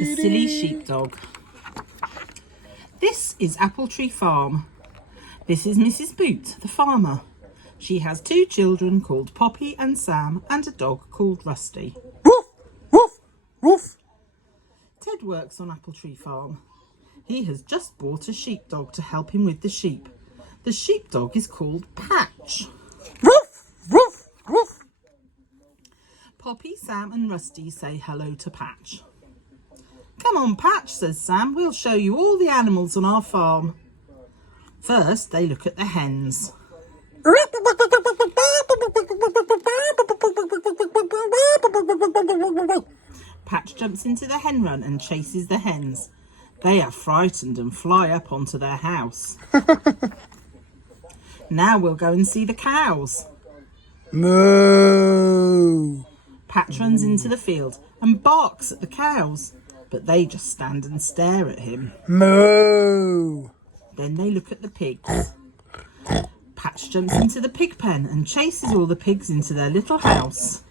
The Silly Sheepdog. This is Apple Tree Farm. This is Mrs. Boot, the farmer. She has 2 children called Poppy and Sam and a dog called Rusty. Woof, woof, woof. Ted works on Apple Tree Farm. He has just bought a sheepdog to help him with the sheep. The sheepdog is called Patch. Woof, woof, woof. Poppy, Sam and Rusty say hello to Patch. Come on, Patch, says Sam. We'll show you all the animals on our farm. First, they look at the hens. Patch jumps into the hen run and chases the hens. They are frightened and fly up onto their house. Now we'll go and see the cows. Moo. Patch runs into the field and barks at the cows, but they just stand and stare at him. Moo. Then they look at the pigs. Patch jumps into the pig pen and chases all the pigs into their little house.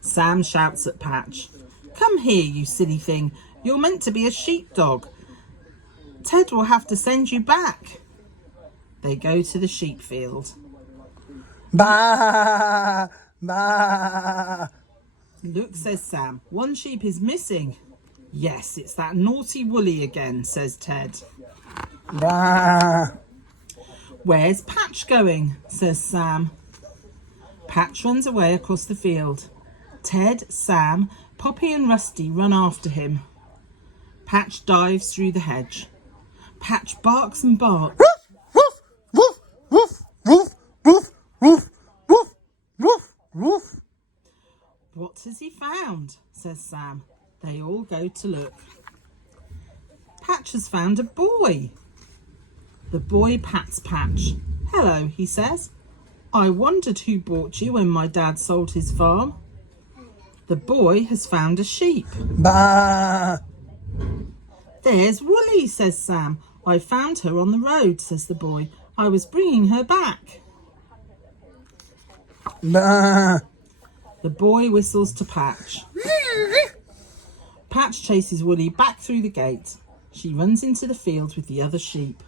Sam shouts at Patch, "Come here, you silly thing. You're meant to be a sheepdog. Ted will have to send you back." They go to the sheep field. Ba, ba. "Look," says Sam, "one sheep is missing." "Yes, it's that naughty Woolly again," says Ted. Ba. "Where's Patch going?" says Sam. Patch runs away across the field. Ted, Sam, Poppy and Rusty run after him. Patch dives through the hedge. Patch barks and barks. Woof, woof, woof, woof, woof, woof, woof, woof, woof. "What has he found?" says Sam. They all go to look. Patch has found a boy. The boy pats Patch. "Hello," he says. "I wondered who bought you when my dad sold his farm." The boy has found a sheep. Ba. "There's Woolly," says Sam. "I found her on the road," says the boy. "I was bringing her back." Ba. The boy whistles to Patch. Patch chases Woolly back through the gate. She runs into the field with the other sheep.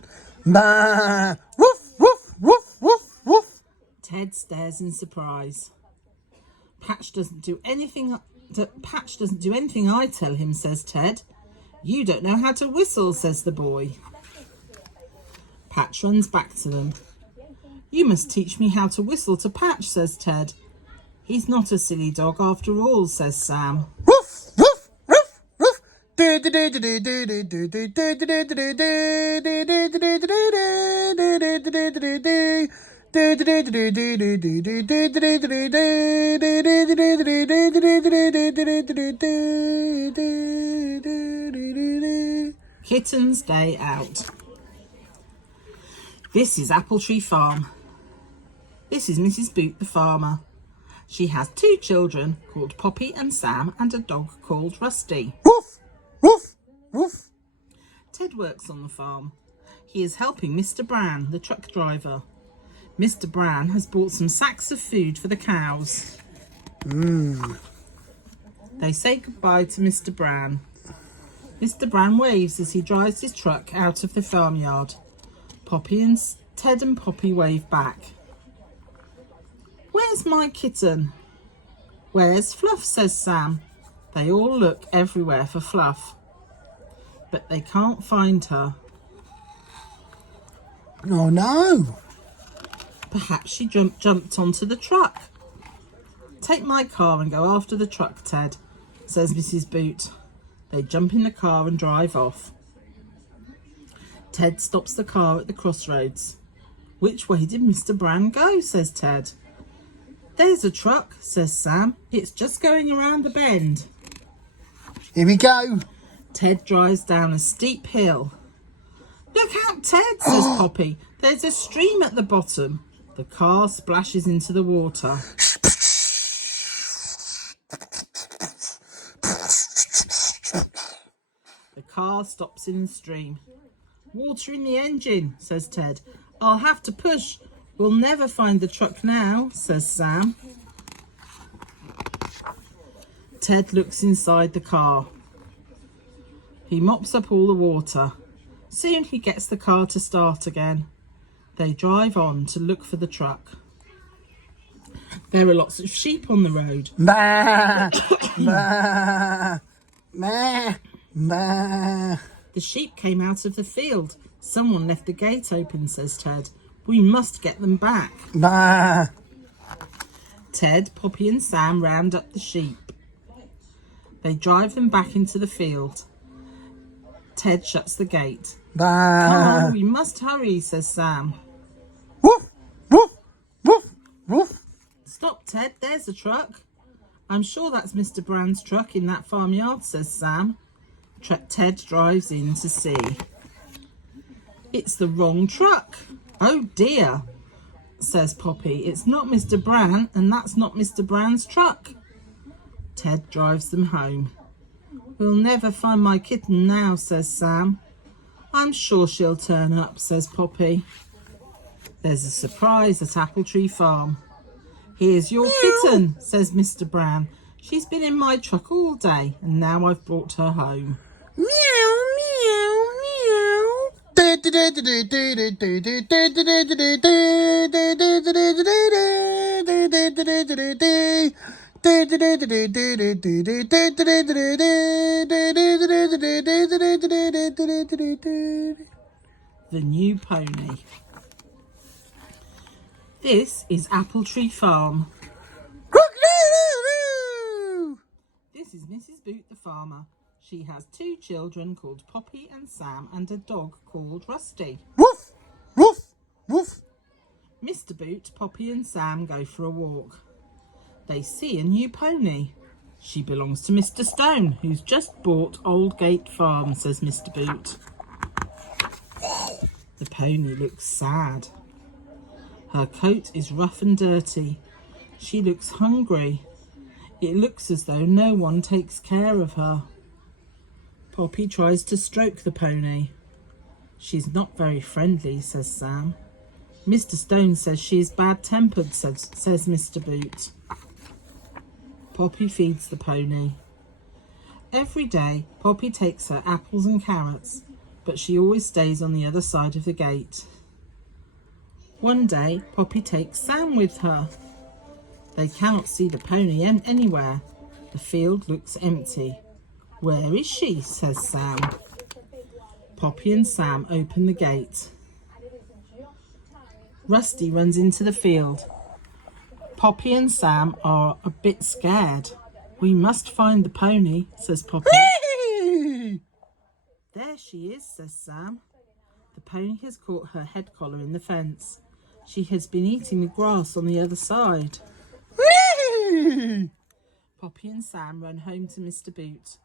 Ba. Woof, woof, woof, woof, woof. Ted stares in surprise. Patch doesn't do anything I tell him," says Ted. "You don't know how to whistle," says the boy. Patch runs back to them. "You must teach me how to whistle to Patch," says Ted. "He's not a silly dog after all," says Sam. Woof, woof, woof, woof. Kitten's Day Out. This is Apple Tree Farm. This is Mrs. Boot, the farmer. She has 2 children called Poppy and Sam and a dog called Rusty. Woof, woof, woof. Ted works on the farm. He is helping Mr. Brown, the truck driver. Mr. Brown has bought some sacks of food for the cows. They say goodbye to Mr. Brown. Mr. Brown waves as he drives his truck out of the farmyard. Ted and Poppy wave back. "Where's my kitten?" "Where's Fluff?" says Sam. They all look everywhere for Fluff, but they can't find her. Oh no. Perhaps she jumped onto the truck. "Take my car and go after the truck, Ted," says Mrs. Boot. They jump in the car and drive off. Ted stops the car at the crossroads. "Which way did Mr. Brown go?" says Ted. "There's a truck," says Sam. "It's just going around the bend." Here we go. Ted drives down a steep hill. "Look out, Ted," says Poppy. "There's a stream at the bottom." The car splashes into the water. The car stops in the stream. "Water in the engine," says Ted. "I'll have to push. We'll never find the truck now," says Sam. Ted looks inside the car. He mops up all the water. Soon he gets the car to start again. They drive on to look for the truck. There are lots of sheep on the road. Bah, bah, bah, bah. The sheep came out of the field. Someone left the gate open, says Ted. We must get them back. Bah. Ted, Poppy and Sam round up the sheep. They drive them back into the field. Ted shuts the gate. Come Bah. on, we must hurry, says Sam. Woof, woof, woof, woof. Stop, Ted, there's a truck. I'm sure that's Mr. Brand's truck in that farmyard, says Sam. Ted drives in to see. It's the wrong truck. Oh dear, says Poppy. It's not Mr. Brand, and that's not Mr. Brand's truck. Ted drives them home. We'll never find my kitten now, says Sam. I'm sure she'll turn up, says Poppy. There's a surprise at Apple Tree Farm. Here's your kitten, says Mr. Brown. She's been in my truck all day, and now I've brought her home. Meow, meow, meow. The new pony. This is Apple Tree Farm. This is Mrs. Boot the farmer. She has 2 children called Poppy and Sam and a dog called Rusty. Woof, woof, woof. Mr. Boot, Poppy and Sam go for a walk. They see a new pony. She belongs to Mr. Stone, who's just bought Old Gate Farm, says Mr. Boot. The pony looks sad. Her coat is rough and dirty. She looks hungry. It looks as though no one takes care of her. Poppy tries to stroke the pony. She's not very friendly, says Sam. Mr. Stone says she is bad-tempered, says Mr. Boot. Poppy feeds the pony. Every day, Poppy takes her apples and carrots, but she always stays on the other side of the gate. One day, Poppy takes Sam with her. They cannot see the pony anywhere. The field looks empty. Where is she? Says Sam. Poppy and Sam open the gate. Rusty runs into the field. Poppy and Sam are a bit scared. We must find the pony, says Poppy. There she is, says Sam. The pony has caught her head collar in the fence. She has been eating the grass on the other side. Poppy and Sam run home to Mr. Boot.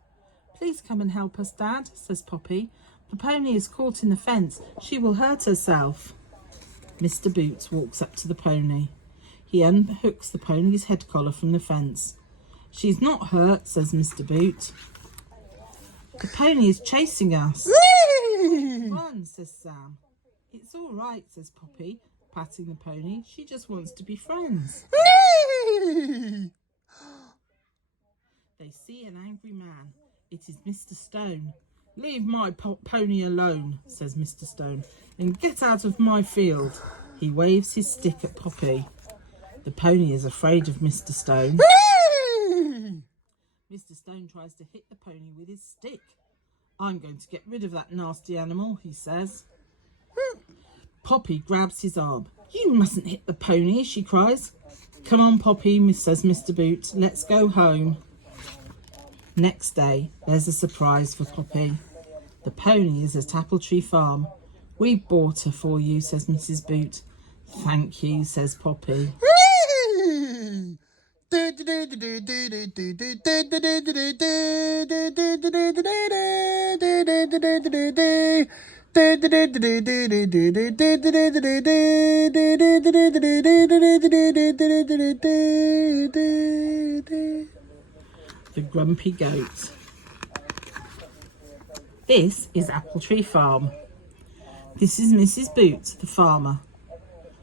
Please come and help us, Dad, says Poppy. The pony is caught in the fence. She will hurt herself. Mr. Boot walks up to the pony. He unhooks the pony's head collar from the fence. She's not hurt, says Mr. Boot. The pony is chasing us. Run, says Sam. It's all right, says Poppy, patting the pony. She just wants to be friends. They see an angry man. It is Mr. Stone. Leave my pony alone, says Mr. Stone, and get out of my field. He waves his stick at Poppy. The pony is afraid of Mr. Stone. Mr. Stone tries to hit the pony with his stick. I'm going to get rid of that nasty animal, he says. Poppy grabs his arm. You mustn't hit the pony, she cries. Come on, Poppy, says Mr. Boot. Let's go home. Next day, there's a surprise for Poppy. The pony is at Apple Tree Farm. We bought her for you, says Mrs. Boot. Thank you, says Poppy. The Grumpy Goat. This is Apple Tree Farm. This is Mrs. Boot, the farmer.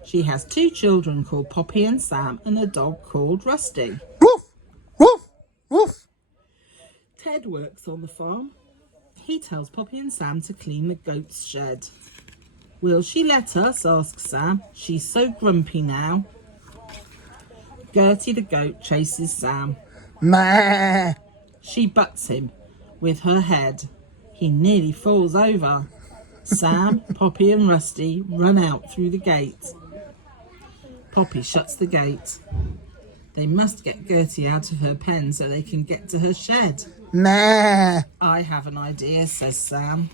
She has 2 children called Poppy and Sam and a dog called Rusty. Woof, woof, woof. Ted works on the farm. He tells Poppy and Sam to clean the goat's shed. Will she let us? Asks Sam. She's so grumpy now. Gertie the goat chases Sam. Meh. She butts him with her head. He nearly falls over. Sam, Poppy and Rusty run out through the gate. Poppy shuts the gate. They must get Gertie out of her pen so they can get to her shed. Meh. I have an idea, says Sam.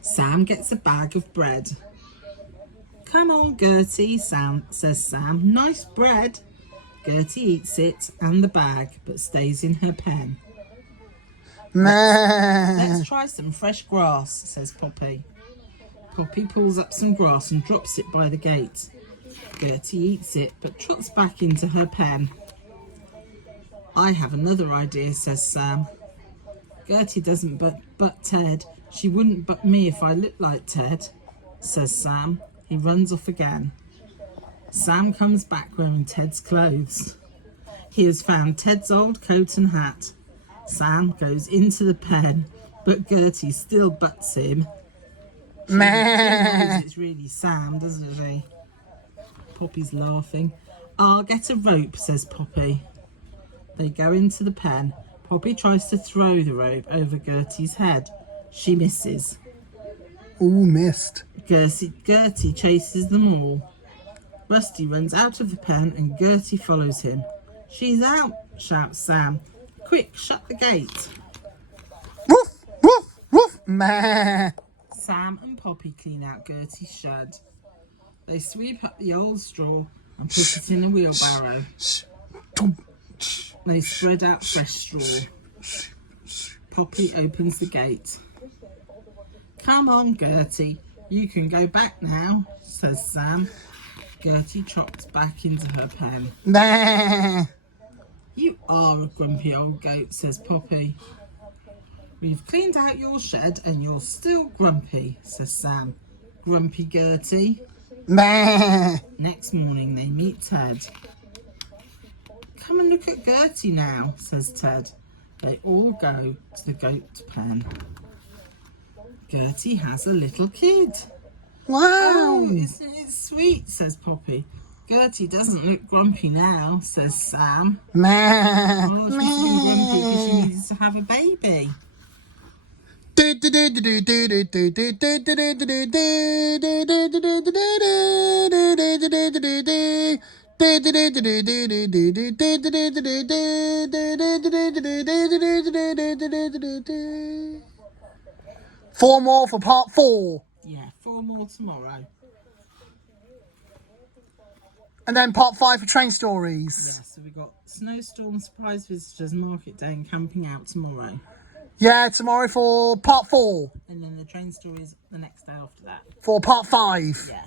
Sam gets a bag of bread. Come on, Gertie, says Sam. Nice bread. Gertie eats it and the bag, but stays in her pen. Meh. Let's try some fresh grass, says Poppy. Poppy pulls up some grass and drops it by the gate. Gertie eats it, but trots back into her pen. I have another idea, says Sam. Gertie doesn't butt Ted. She wouldn't butt me if I looked like Ted, says Sam. He runs off again. Sam comes back wearing Ted's clothes. He has found Ted's old coat and hat. Sam goes into the pen, but Gertie still butts him. She knows it's really Sam, doesn't she? Poppy's laughing. I'll get a rope, says Poppy. They go into the pen. Poppy tries to throw the rope over Gertie's head. She misses. Ooh, missed. Gertie chases them all. Rusty runs out of the pen and Gertie follows him. She's out, shouts Sam. Quick, shut the gate. Woof, woof, woof. Meh. Sam and Poppy clean out Gertie's shed. They sweep up the old straw and put it in a wheelbarrow. They spread out fresh straw. Poppy opens the gate. Come on, Gertie. You can go back now, says Sam. Gertie trots back into her pen. Meh. You are a grumpy old goat, says Poppy. We've cleaned out your shed and you're still grumpy, says Sam. Grumpy Gertie. Meh. Next morning they meet Ted. Come and look at Gertie now, says Ted. They all go to the goat pen. Gertie has a little kid. Wow. Oh, isn't it sweet, says Poppy. Gertie doesn't look grumpy now, says Sam. Meh. Oh, she's been grumpy because she needs to have a baby. Four more for part 4. Yeah, 4 more tomorrow. And then part 5 for train stories. Yeah, so we got snowstorm, surprise visitors, market day and camping out tomorrow. Yeah, tomorrow for part 4. And then the train stories the next day after that. For part 5. Yeah.